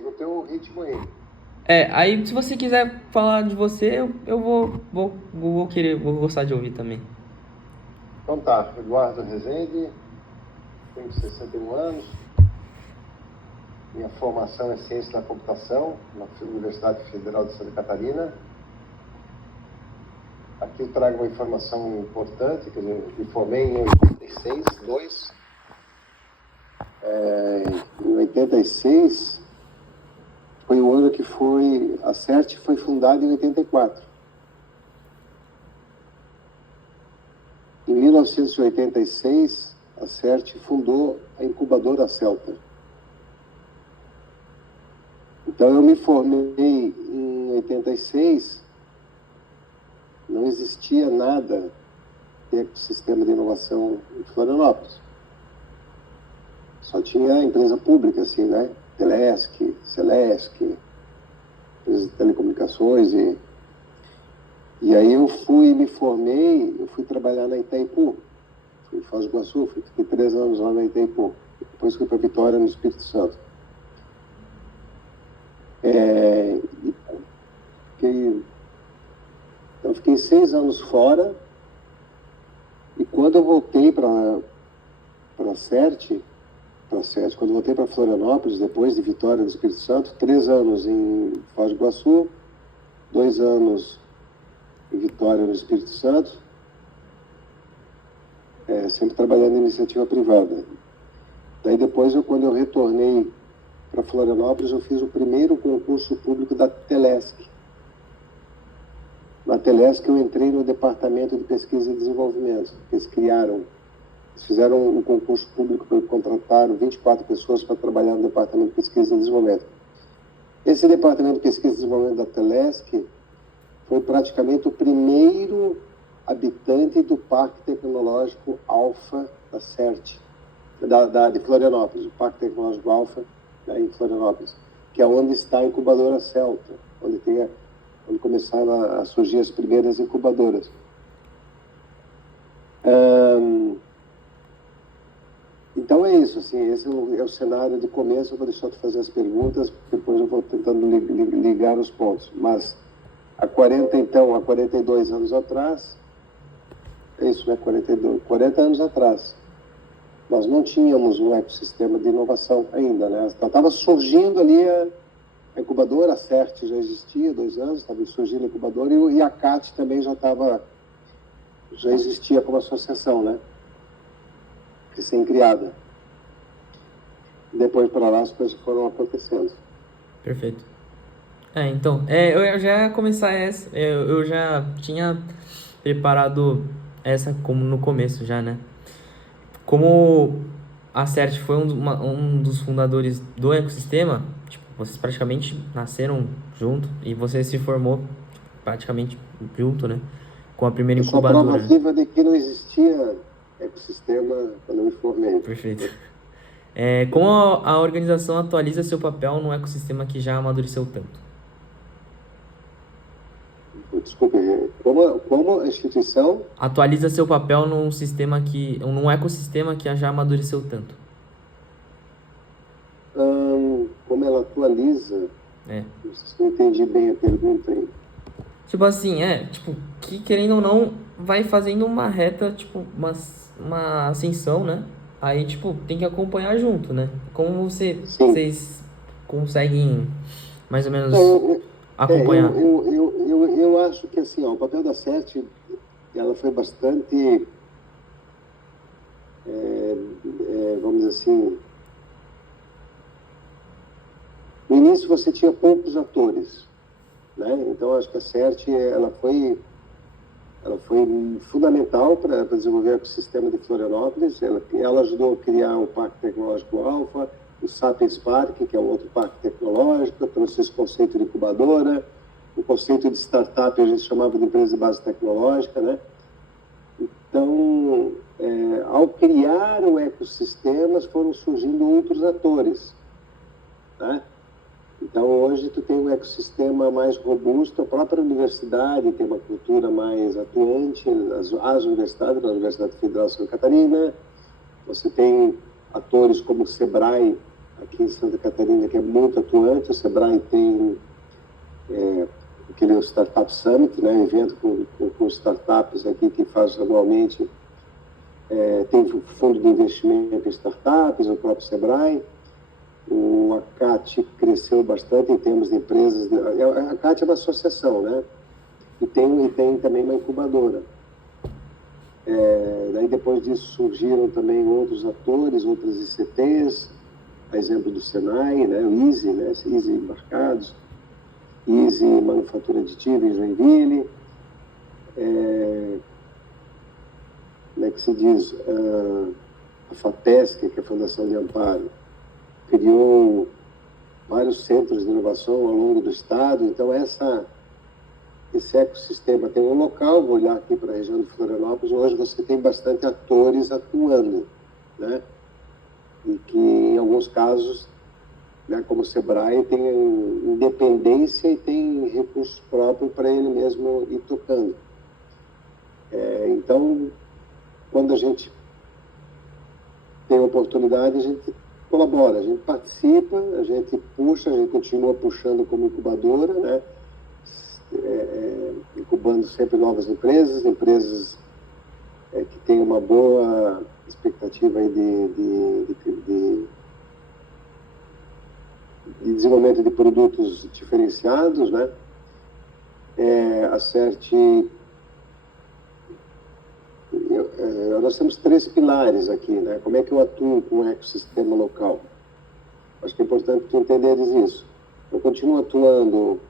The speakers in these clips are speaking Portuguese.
siga o teu ritmo aí. Aí se você quiser falar de você, eu vou gostar de ouvir também. Então tá, Eduardo Rezende, tenho 61 anos, minha formação é Ciência da Computação, na Universidade Federal de Santa Catarina. Aqui eu trago uma informação importante, quer dizer, me formei em 86, em 86 foi o ano que a CERT foi fundada em 84. Em 1986, a CERT fundou a incubadora Celta. Então eu me formei em 86, não existia nada de ecossistema de inovação em Florianópolis. Só tinha empresa pública, assim, né? Telesc, Celesc, empresas de telecomunicações. E aí eu me formei, eu fui trabalhar na Itaipu, fui em Foz do Iguaçu, fiquei 3 anos lá na Itaipu. Depois fui para Vitória, no Espírito Santo. Então fiquei 6 anos fora, e quando eu voltei para a CERT, quando eu voltei para Florianópolis, depois de Vitória, no Espírito Santo, 3 anos em Foz do Iguaçu, 2 anos em Vitória, no Espírito Santo, sempre trabalhando em iniciativa privada. Daí depois, quando eu retornei para Florianópolis, eu fiz o primeiro concurso público da Telesc. Na Telesc eu entrei no departamento de pesquisa e desenvolvimento, que eles fizeram um concurso público para contratar 24 pessoas para trabalhar no departamento de pesquisa e desenvolvimento. Esse departamento de pesquisa e desenvolvimento da Telesc foi praticamente o primeiro habitante do Parque Tecnológico Alfa da CERT, de Florianópolis, o Parque Tecnológico Alfa em Florianópolis, que é onde está a incubadora Celta, onde começaram a surgir as primeiras incubadoras. Então é isso, assim, esse é o cenário de começo. Eu vou deixar tu fazer as perguntas, depois eu vou tentando ligar os pontos. Mas há 42 anos atrás, é isso, né? 40 anos atrás, nós não tínhamos um ecossistema de inovação ainda, né? Estava surgindo ali a incubadora, a CERT já existia há 2 anos, estava surgindo a incubadora, e a CAT também já existia como associação, né? Recém-criada. Depois para lá as coisas foram acontecendo. Perfeito. Então, eu já ia começar essa, eu já tinha preparado essa como no começo já, né? Como a CERT foi um dos fundadores do ecossistema, tipo, vocês praticamente nasceram junto e você se formou praticamente junto, né? Com a primeira Eu sou a prova incubadora. viva de que não existia ecossistema quando eu me formei. Perfeito. Como a organização atualiza seu papel num ecossistema que já amadureceu tanto? Desculpe, como a instituição Atualiza seu papel num ecossistema que já amadureceu tanto. como ela atualiza? Não entendi bem a pergunta aí. Tipo assim, que querendo ou não, vai fazendo uma reta, tipo, uma ascensão, né? Aí, tipo, tem que acompanhar junto, né? Como vocês conseguem mais ou menos acompanhar? Eu acho que assim, o papel da CERT, ela foi bastante, vamos dizer assim, no início você tinha poucos atores, né? Então acho que a CERT ela foi fundamental para desenvolver o ecossistema de Florianópolis. Ela ajudou a criar o Parque Tecnológico Alfa, o Sapiens Park, que é um outro parque tecnológico, trouxe esse conceito de incubadora, o conceito de startup a gente chamava de empresa de base tecnológica, né? Então, ao criar o ecossistema, foram surgindo outros atores, né? Então, hoje, tu tem um ecossistema mais robusto, a própria universidade tem uma cultura mais atuante, as universidades, a Universidade Federal de Santa Catarina, você tem atores como o Sebrae aqui em Santa Catarina, que é muito atuante. O Sebrae tem aquele Startup Summit, né, evento com startups aqui que faz anualmente. Tem o fundo de investimento em startups, o próprio Sebrae. O ACAT cresceu bastante em termos de empresas. A ACAT é uma associação, né? E tem também uma incubadora. Daí depois disso surgiram também outros atores, outras ICTs, a exemplo do Senai, né? O Easy, né? Easy Embarcados, Easy Manufatura Aditiva em Joinville. Como é que se diz? A FAPESC, que é a Fundação de Amparo, criou vários centros de inovação ao longo do estado. Então, esse ecossistema tem um local. Vou olhar aqui para a região de Florianópolis. Hoje você tem bastante atores atuando, né? E que, em alguns casos, né, como o Sebrae, tem independência e tem recursos próprios para ele mesmo ir tocando. Então, quando a gente tem oportunidade, a gente colabora, a gente participa, a gente puxa, a gente continua puxando como incubadora, né? Incubando sempre novas empresas que têm uma boa expectativa aí de desenvolvimento de produtos diferenciados, né? Nós temos 3 pilares aqui, né? Como é que eu atuo com o ecossistema local? Acho que é importante tu entenderes isso. Eu continuo atuando.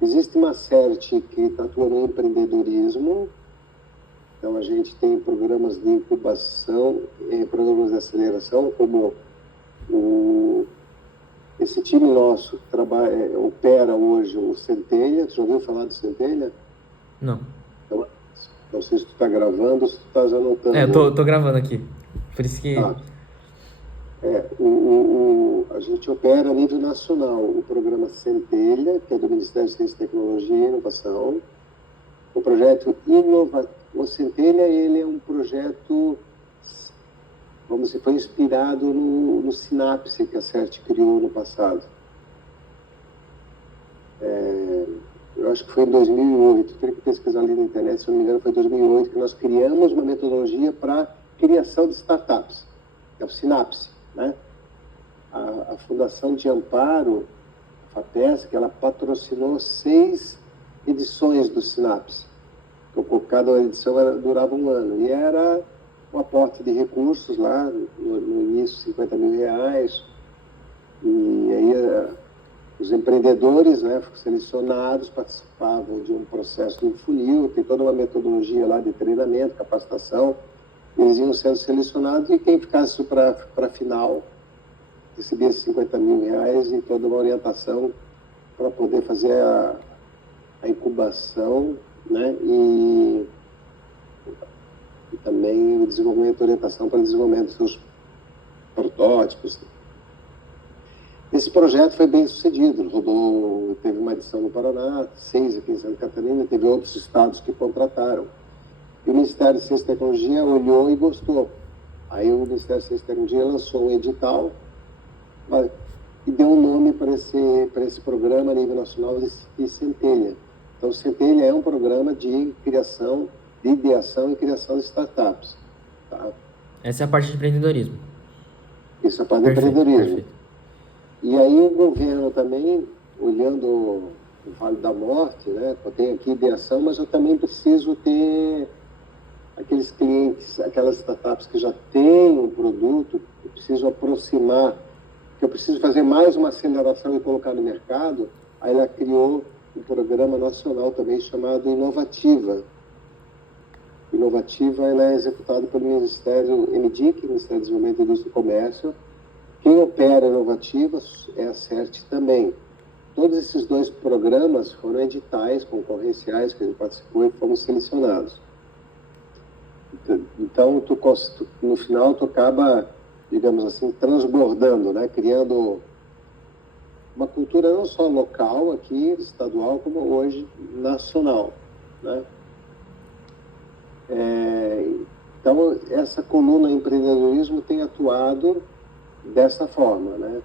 Existe uma CERT que está atuando em empreendedorismo. Então, a gente tem programas de incubação, programas de aceleração, como esse time nosso opera hoje o Centelha. Tu já ouviu falar do Centelha? Não. Então, não sei se tu está gravando ou se tu estás anotando. Eu tô gravando aqui. Por isso que... Tá. A gente opera a nível nacional o programa Centelha, que é do Ministério de Ciência, Tecnologia e Inovação. O projeto O Centelha, ele é um projeto, vamos dizer, foi inspirado no Sinapse que a CERT criou no passado. Eu acho que foi em 2008, teria que pesquisar ali na internet, se não me engano foi em 2008, que nós criamos uma metodologia para criação de startups, é o Sinapse, né? A Fundação de Amparo, a FAPESC, ela patrocinou 6 edições do Sinapse. Cada edição durava um ano, e era um aporte de recursos lá, no início, R$50 mil, e aí os empreendedores, né, selecionados, participavam de um processo de funil, tem toda uma metodologia lá de treinamento, capacitação. Eles iam sendo selecionados e quem ficasse para a final recebia R$50 mil e toda uma orientação para poder fazer a incubação, né, e também o desenvolvimento, orientação para o desenvolvimento dos seus protótipos. Esse projeto foi bem sucedido, teve uma edição no Paraná, 6 aqui em Santa Catarina, teve outros estados que contrataram. E o Ministério de Ciência e Tecnologia olhou e gostou. Aí o Ministério de Ciência e Tecnologia lançou um edital e deu um nome para esse programa a nível nacional de Centelha. Então, Centelha é um programa de criação, de ideação e criação de startups. Tá? Essa é a parte de empreendedorismo. Isso é a parte de empreendedorismo. Perfeito. E aí o governo também, olhando o Vale da Morte, né? Eu tenho aqui ideação, mas eu também preciso ter aqueles clientes, aquelas startups que já têm um produto, eu preciso aproximar, que eu preciso fazer mais uma aceleração e colocar no mercado. Aí ela criou um programa nacional também chamado Inovativa. Inovativa, ela é executada pelo Ministério MDIC, Ministério do Desenvolvimento, Indústria e Comércio. Quem opera a Inovativa é a CERT também. Todos esses 2 programas foram editais concorrenciais que a gente participou e fomos selecionados. Então, no final, tu acaba, digamos assim, transbordando, né? Criando uma cultura não só local aqui, estadual, como hoje nacional, né? Então, essa coluna empreendedorismo tem atuado dessa forma, né?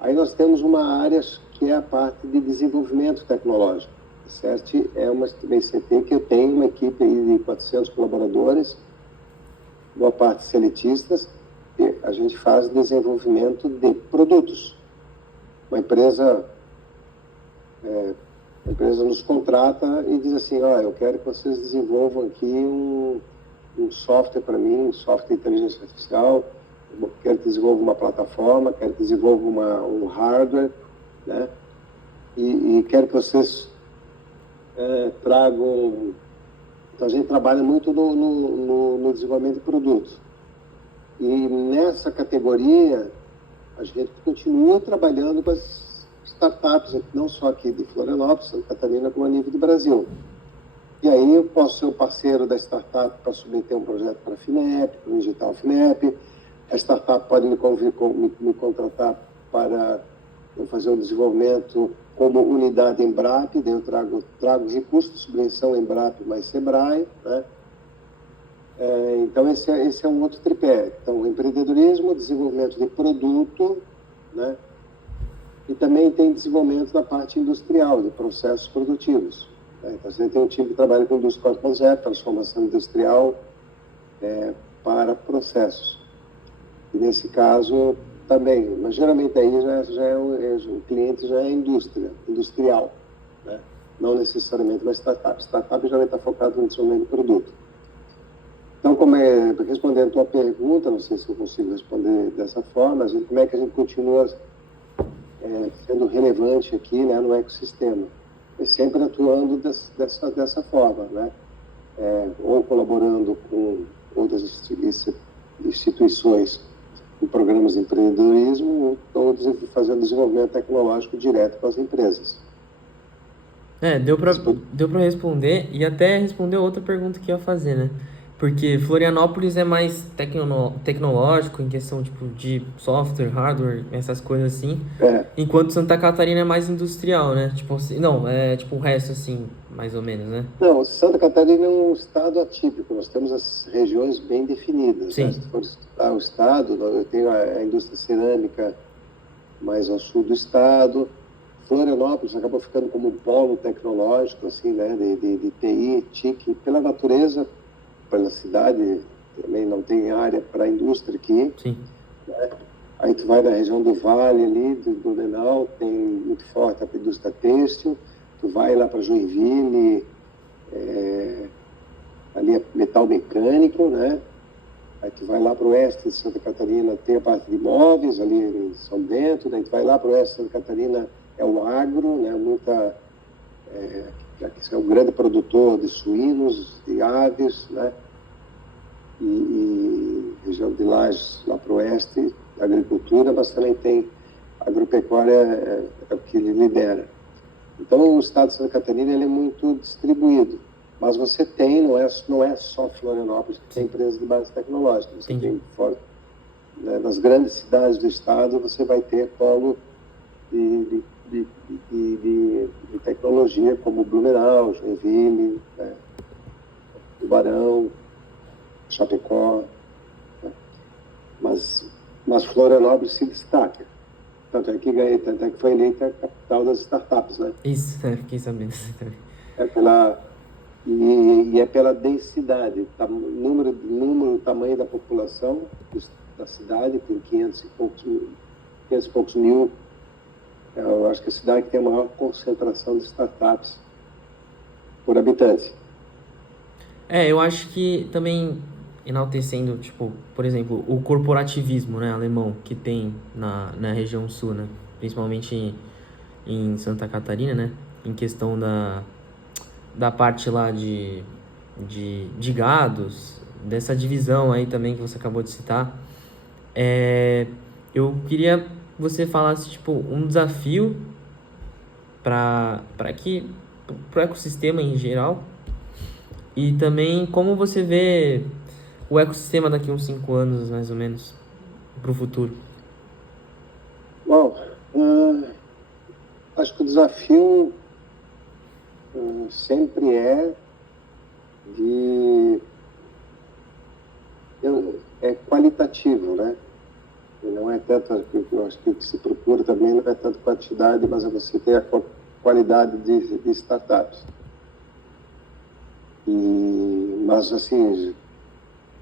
Aí nós temos uma área que é a parte de desenvolvimento tecnológico. A CERT é uma ICT que eu tenho uma equipe aí de 400 colaboradores, boa parte seletistas, e a gente faz desenvolvimento de produtos. Uma empresa nos contrata e diz assim, eu quero que vocês desenvolvam aqui um software para mim, um software de inteligência artificial, quero que desenvolva uma plataforma, quero que desenvolva um hardware, né? E quero que vocês tragam... Então, a gente trabalha muito no desenvolvimento de produtos. E nessa categoria, a gente continua trabalhando com as startups, não só aqui de Florianópolis, Santa Catarina, como a nível do Brasil. E aí eu posso ser o parceiro da startup para submeter um projeto para a FINEP, para o Digital FINEP. A startup pode me contratar para eu fazer um desenvolvimento como unidade Embrap, daí eu trago recursos de subvenção Embrap mais Sebrae, né? Então esse é um outro tripé. Então, empreendedorismo, desenvolvimento de produto, né? E também tem desenvolvimento da parte industrial, de processos produtivos. Né? Então, você tem um time que trabalha com indústria 4.0, transformação industrial para processos. E nesse caso também, mas geralmente aí o cliente já é industrial, né? Não necessariamente uma startup. Startup geralmente está focado no desenvolvimento de produto. Então, respondendo a tua pergunta, não sei se eu consigo responder dessa forma, como é que a gente continua sendo relevante aqui, né, no ecossistema? É sempre atuando dessa forma, né? Ou colaborando com outras instituições em programas de empreendedorismo, ou fazendo desenvolvimento tecnológico direto com as empresas. Deu pra responder e até responder outra pergunta que eu ia fazer, né? Porque Florianópolis é mais tecnológico em questão, tipo, de software, hardware, essas coisas assim. Enquanto Santa Catarina é mais industrial, né? Tipo assim, não, é tipo o resto, assim, mais ou menos, né? Não, Santa Catarina é um estado atípico. Nós temos as regiões bem definidas. Sim. Né? Se for estudar o estado, eu tenho a indústria cerâmica mais ao sul do estado. Florianópolis acabou ficando como um polo tecnológico, assim, né, de TI, TIC, pela natureza, pela cidade, também não tem área para indústria aqui. Sim. Né? Aí tu vai na região do Vale ali, do Blumenau, tem muito forte a indústria têxtil. Tu vai lá para Joinville, ali é metal mecânico, né? Aí tu vai lá para o oeste de Santa Catarina, tem a parte de imóveis, ali em São Bento. Daí tu vai lá para o oeste de Santa Catarina, é o agro, né? Que é um grande produtor de suínos, de aves, né? E região de Lages, lá para o oeste, agricultura, mas também tem agropecuária, é o que ele lidera. Então, o estado de Santa Catarina ele é muito distribuído, mas você tem, não é só Florianópolis que tem empresas de base tecnológica, você tem fora, né, nas grandes cidades do estado, você vai ter polo de tecnologia, como Blumenau, Joinville, né, Tubarão, Chapecó, né? Mas Florianópolis se destaca. Tanto é que foi eleita a capital das startups, né? Isso, fiquei sabendo disso também. É pela densidade, tamanho da população da cidade, tem 500 e poucos mil. Eu acho que é a cidade que tem a maior concentração de startups por habitante. Eu acho que também enaltecendo, tipo, por exemplo, o corporativismo, né, alemão, que tem na região sul, né, principalmente em Santa Catarina, né, em questão da parte lá de gados, dessa divisão aí também que você acabou de citar. Eu queria que você falasse, tipo, um desafio para o ecossistema em geral e também como você vê o ecossistema daqui a uns 5 anos, mais ou menos, para o futuro. Bom, acho que o desafio sempre é qualitativo, né? E não é tanto, eu acho que o que se procura também não é tanto quantidade, mas é você ter a qualidade de startups. Mas, assim,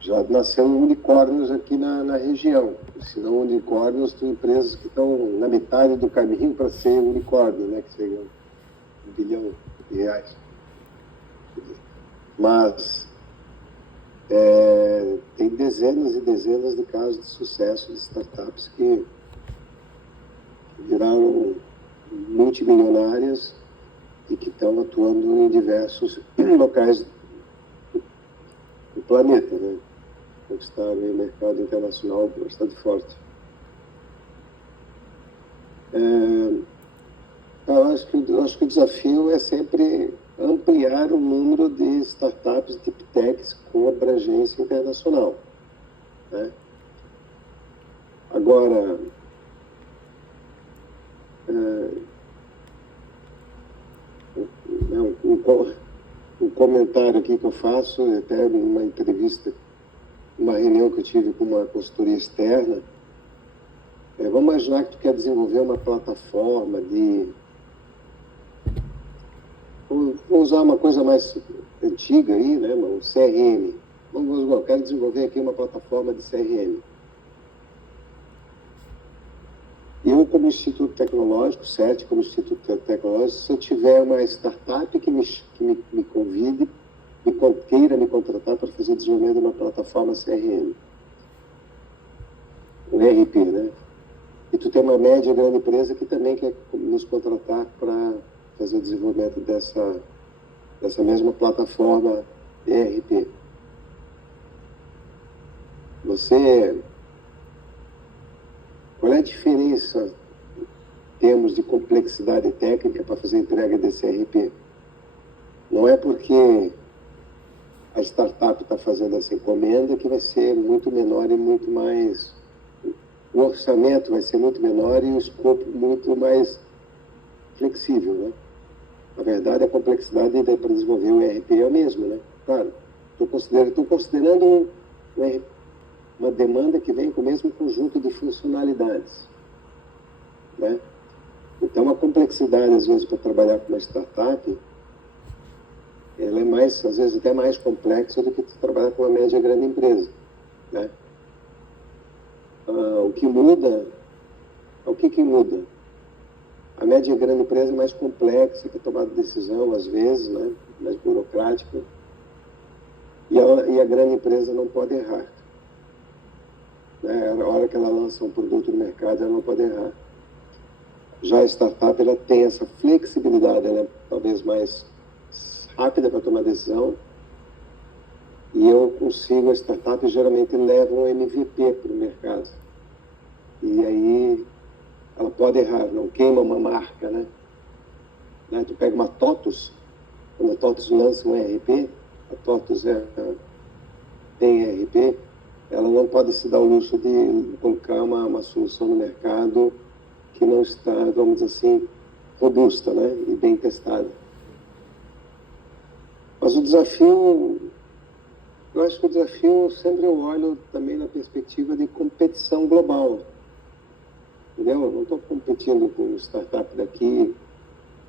já nasceu unicórnios aqui na região. Se não unicórnios, tem empresas que estão na metade do caminho para ser unicórnio, né? Que seria R$ 1 bilhão. Mas tem dezenas e dezenas de casos de sucesso de startups que viraram multimilionárias e que estão atuando em diversos locais do planeta, né? Conquistaram o mercado internacional bastante forte. Eu acho que o desafio é sempre ampliar o número de startups deep techs com abrangência internacional, né? Agora, um comentário aqui que eu faço, até numa entrevista, uma reunião que eu tive com uma consultoria externa, vamos imaginar que tu quer desenvolver uma plataforma de... Vou usar uma coisa mais antiga aí, né, um CRM. Eu quero desenvolver aqui uma plataforma de CRM. E eu, como Instituto Tecnológico, CERT, como Instituto Tecnológico, se eu tiver uma startup que me convide, queira me contratar para fazer o desenvolvimento de uma plataforma CRM, um ERP, né? E tu tem uma média grande empresa que também quer nos contratar para fazer o desenvolvimento dessa mesma plataforma ERP. Qual é a diferença em termos de complexidade técnica para fazer a entrega desse ERP? Não é porque a startup está fazendo essa encomenda que vai ser muito menor e muito mais... O orçamento vai ser muito menor e o escopo muito mais flexível, né? Na verdade, a complexidade para desenvolver o ERP é a mesma, né? Claro, estou considerando uma demanda que vem com o mesmo conjunto de funcionalidades, né? Então, a complexidade, às vezes, para trabalhar com uma startup, ela é mais, às vezes, até mais complexa do que trabalhar com uma média grande empresa, né? O que muda, o que muda? A média grande empresa é mais complexa, que é tomada de decisão, às vezes, né? Mais burocrática. E a grande empresa não pode errar, né? A hora que ela lança um produto no mercado, ela não pode errar. Já a startup, ela tem essa flexibilidade, ela é talvez mais rápida para tomar decisão. E eu consigo, a startup geralmente leva um MVP para o mercado. E aí ela pode errar, não queima uma marca, né? Tu pega uma TOTUS, quando a TOTUS lança um ERP, a TOTUS tem ERP, ela não pode se dar o luxo de colocar uma solução no mercado que não está, vamos dizer assim, robusta, né? E bem testada. Mas o desafio, eu acho que o desafio sempre eu olho também na perspectiva de competição global. Entendeu? Eu não estou competindo com startup daqui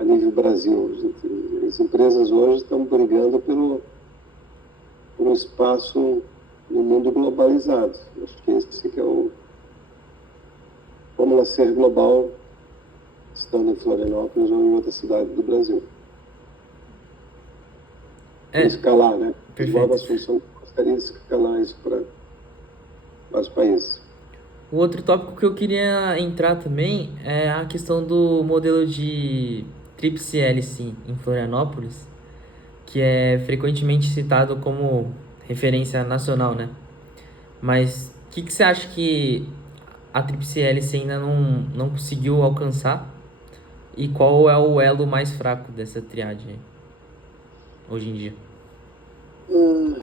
a nível Brasil. As empresas hoje estão brigando por um espaço no mundo globalizado. Eu acho que esse que é como nascer global, estando em Florianópolis ou em outra cidade do Brasil. Escalar, né? Igual uma solução que gostaria de escalar isso para vários países. O outro tópico que eu queria entrar também é a questão do modelo de tríplice hélice em Florianópolis, que é frequentemente citado como referência nacional, né? Mas o que você acha que a tríplice hélice ainda não conseguiu alcançar? E qual é o elo mais fraco dessa triade hoje em dia?